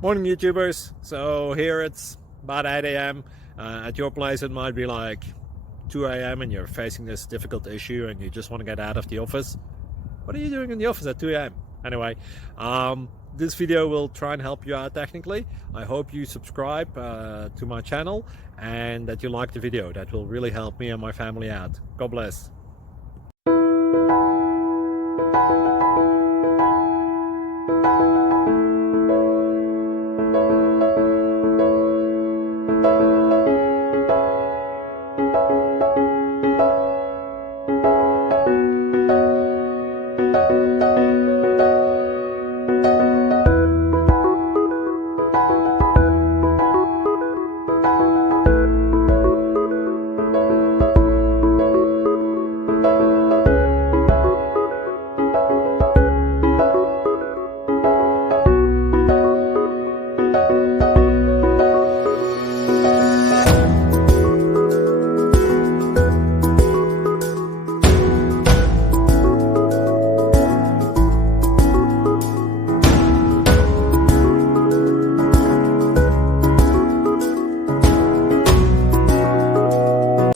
Morning, YouTubers. So here it's about 8 a.m. At your place, it might be like 2 a.m. and you're facing this difficult issue and you just want to get out of the office. What are you doing in the office at 2 a.m.? Anyway, this video will try and help you out technically. I hope you subscribe to my channel and that you like the video. That will really help me and my family out. God bless.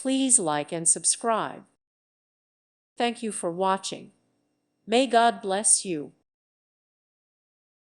Please like and subscribe. Thank you for watching. May God bless you.